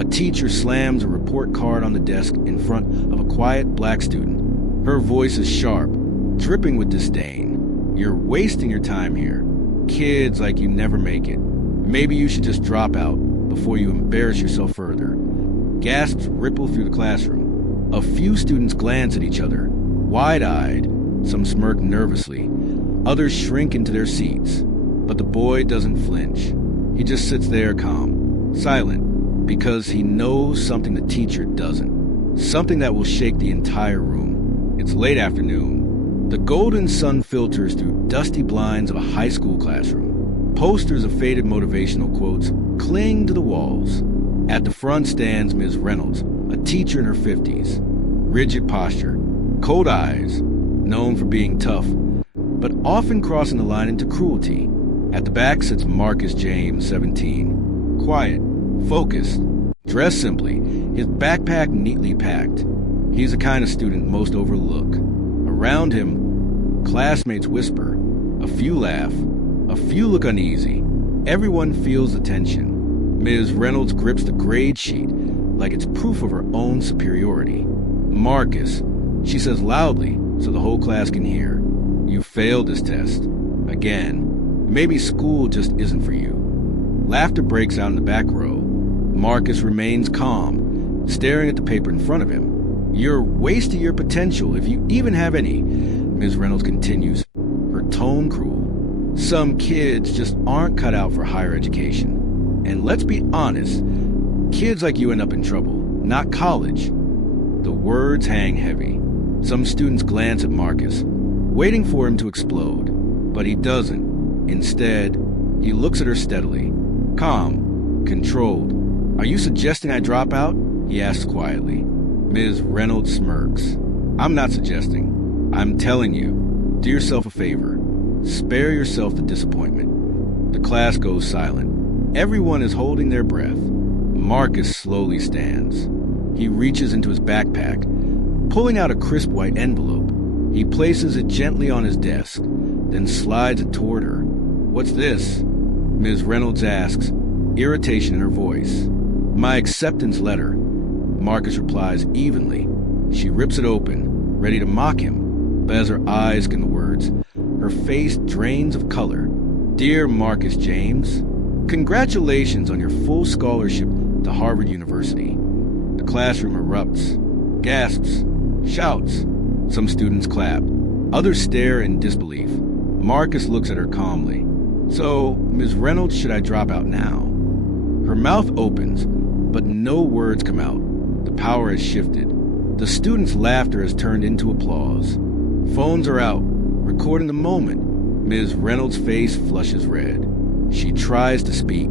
A teacher slams a report card on the desk in front of a quiet black student. Her voice is sharp, dripping with disdain. "You're wasting your time here. Kids like you never make it. Maybe you should just drop out before you embarrass yourself further." Gasps ripple through the classroom. A few students glance at each other, wide-eyed. Some smirk nervously. Others shrink into their seats. But the boy doesn't flinch. He just sits there calm, silent, because he knows something the teacher doesn't. Something that will shake the entire room. It's late afternoon. The golden sun filters through dusty blinds of a high school classroom. Posters of faded motivational quotes cling to the walls. At the front stands Ms. Reynolds, a teacher in her 50s. Rigid posture, cold eyes, known for being tough, but often crossing the line into cruelty. At the back sits Marcus James, 17. Quiet, focused, dressed simply, his backpack neatly packed. He's the kind of student most overlook. Around him, classmates whisper. A few laugh. A few look uneasy. Everyone feels the tension. Ms. Reynolds grips the grade sheet like it's proof of her own superiority. "Marcus," she says loudly so the whole class can hear, "you failed this test. Again. Maybe school just isn't for you." Laughter breaks out in the back row. Marcus remains calm, staring at the paper in front of him. "You're wasting your potential if you even have any," Ms. Reynolds continues, her tone cruel. "Some kids just aren't cut out for higher education. And let's be honest, kids like you end up in trouble, not college." The words hang heavy. Some students glance at Marcus, waiting for him to explode, but he doesn't. Instead, he looks at her steadily, calm, controlled. "Are you suggesting I drop out?" he asks quietly. Ms. Reynolds smirks. "I'm not suggesting. I'm telling you. Do yourself a favor. Spare yourself the disappointment." The class goes silent. Everyone is holding their breath. Marcus slowly stands. He reaches into his backpack, pulling out a crisp white envelope. He places it gently on his desk, then slides it toward her. "What's this?" Ms. Reynolds asks, irritation in her voice. "My acceptance letter," Marcus replies evenly. She rips it open, ready to mock him, but as her eyes scan the words, her face drains of color. "Dear Marcus James, congratulations on your full scholarship to Harvard University." The classroom erupts, gasps, shouts. Some students clap. Others stare in disbelief. Marcus looks at her calmly. "So, Ms. Reynolds, should I drop out now?" Her mouth opens, but no words come out. The power has shifted. The students' laughter has turned into applause. Phones are out, recording the moment. Ms. Reynolds' face flushes red. She tries to speak,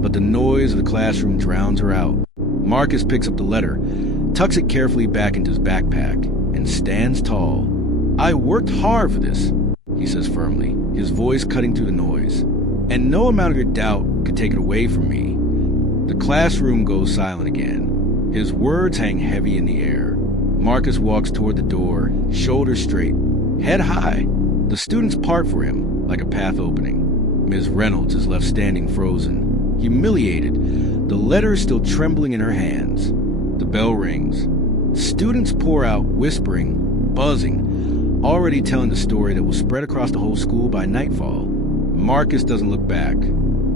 but the noise of the classroom drowns her out. Marcus picks up the letter, tucks it carefully back into his backpack, and stands tall. "I worked hard for this," he says firmly, his voice cutting through the noise. "And no amount of your doubt could take it away from me." The classroom goes silent again. His words hang heavy in the air. Marcus walks toward the door, shoulders straight, head high. The students part for him, like a path opening. Ms. Reynolds is left standing frozen, humiliated, the letter still trembling in her hands. The bell rings. Students pour out, whispering, buzzing, already telling the story that will spread across the whole school by nightfall. Marcus doesn't look back.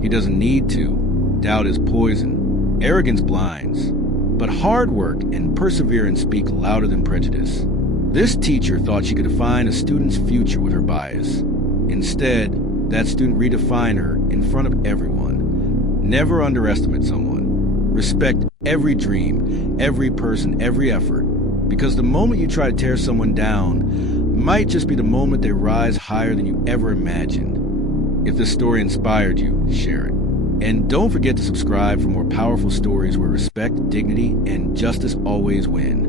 He doesn't need to. Doubt is poison. Arrogance blinds. But hard work and perseverance speak louder than prejudice. This teacher thought she could define a student's future with her bias. Instead, that student redefined her in front of everyone. Never underestimate someone. Respect every dream, every person, every effort. Because the moment you try to tear someone down might just be the moment they rise higher than you ever imagined. If this story inspired you, share it. And don't forget to subscribe for more powerful stories where respect, dignity, and justice always win.